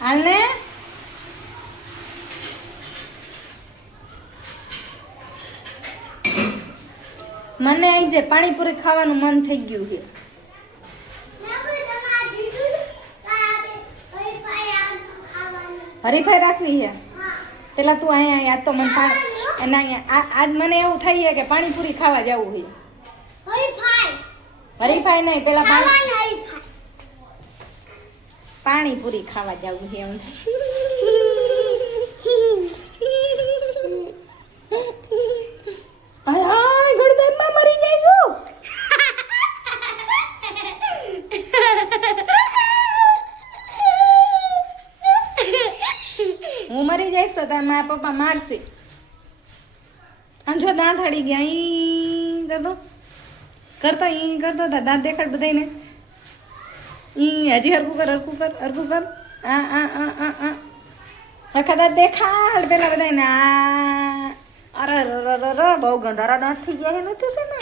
હાલ ને મને અહીં જે પાણીપુરી ખાવાનું મન થઈ ગયું છે. હરીફાઈ રાખવી છે પેલા તું અહીંયા યાદ તો મને આજ મને એવું થઈ છે કે પાણીપુરી ખાવા જવું છે. હરીફાઈ નહીં પેલા પાણીપુરી ખાવા જવું છે એમ. ગળદામાં મરી જઈશું. હું મરી જઈશ તો મારા પપ્પા મારશે. આમ જો દાંત હળી ગયા ઈ કરતો દાંત દેખાડ બધાને. ઈ હજી હરકું કર હરખા દાંત દેખાડ પેલા બધાને. અરે બહુ ગંધારા દાંત થઈ ગયા છે નથી છે ને.